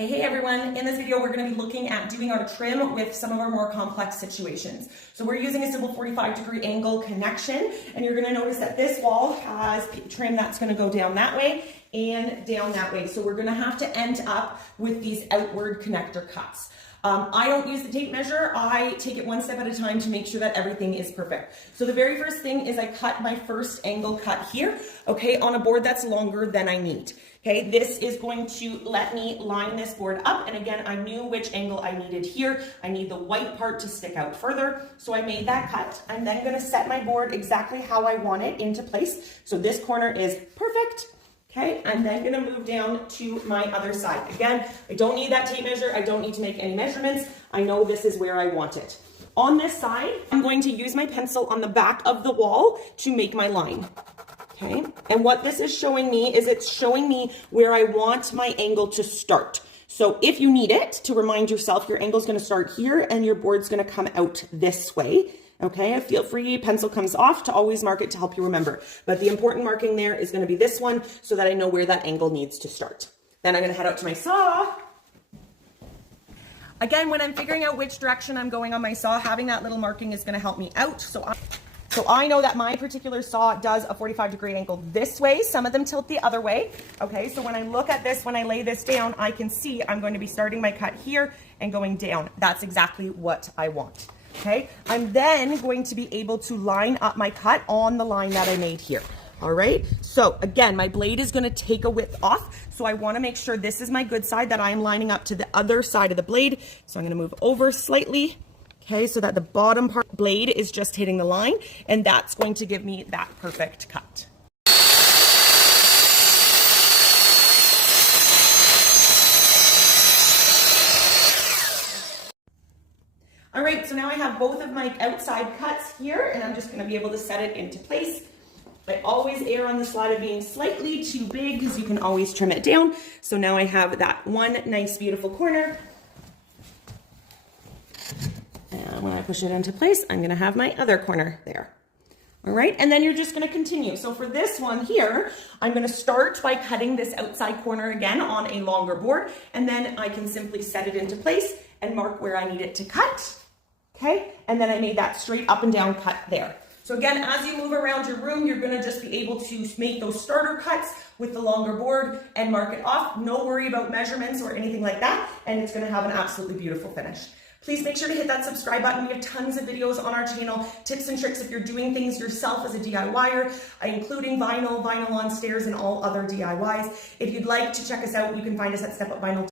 Hey everyone, in this video we're going to be looking at doing our trim with some of our more complex situations. So we're using a simple 45-degree angle connection, and you're going to notice that this wall has trim that's going to go down that way and down that way. So we're going to have to end up with these outward connector cuts. I don't use the tape measure. I take it one step at a time to make sure that everything is perfect. So the very first thing is I cut my first angle cut here, okay, on a board that's longer than I need. Okay, this is going to let me line this board up. And again, I knew which angle I needed here. I need the white part to stick out further. So I made that cut. I'm then going to set my board exactly how I want it into place. So this corner is perfect. Okay, I'm then going to move down to my other side. Again, I don't need that tape measure. I don't need to make any measurements. I know this is where I want it. On this side, I'm going to use my pencil on the back of the wall to make my line. Okay, and what this is showing me is it's showing me where I want my angle to start. So if you need it, to remind yourself, your angle is going to start here and your board's going to come out this way. Okay, feel free, pencil comes off, to always mark it to help you remember. But the important marking there is going to be this one so that I know where that angle needs to start. Then I'm going to head out to my saw. Again, when I'm figuring out which direction I'm going on my saw, having that little marking is going to help me out. So I know that my particular saw does a 45-degree angle this way. Some of them tilt the other way. Okay, so when I look at this, when I lay this down, I can see I'm going to be starting my cut here and going down. That's exactly what I want. Okay, I'm then going to be able to line up my cut on the line that I made here. All right, so again, my blade is going to take a width off. So I want to make sure this is my good side, that I am lining up to the other side of the blade. So I'm going to move over slightly. Okay, so that the bottom part blade is just hitting the line, and that's going to give me that perfect cut. All right, so now I have both of my outside cuts here, and I'm just going to be able to set it into place. I always err on the side of being slightly too big because you can always trim it down. So now I have that one nice, beautiful corner. And when I push it into place, I'm going to have my other corner there. All right, and then you're just going to continue. So for this one here, I'm going to start by cutting this outside corner again on a longer board, and then I can simply set it into place and mark where I need it to cut. Okay, and then I made that straight up and down cut there. So again, as you move around your room, you're going to just be able to make those starter cuts with the longer board and mark it off. No worry about measurements or anything like that, and it's going to have an absolutely beautiful finish. Please make sure to hit that subscribe button. We have tons of videos on our channel, tips and tricks if you're doing things yourself as a DIYer, including vinyl on stairs, and all other DIYs. If you'd like to check us out, you can find us at Step Up Vinyl.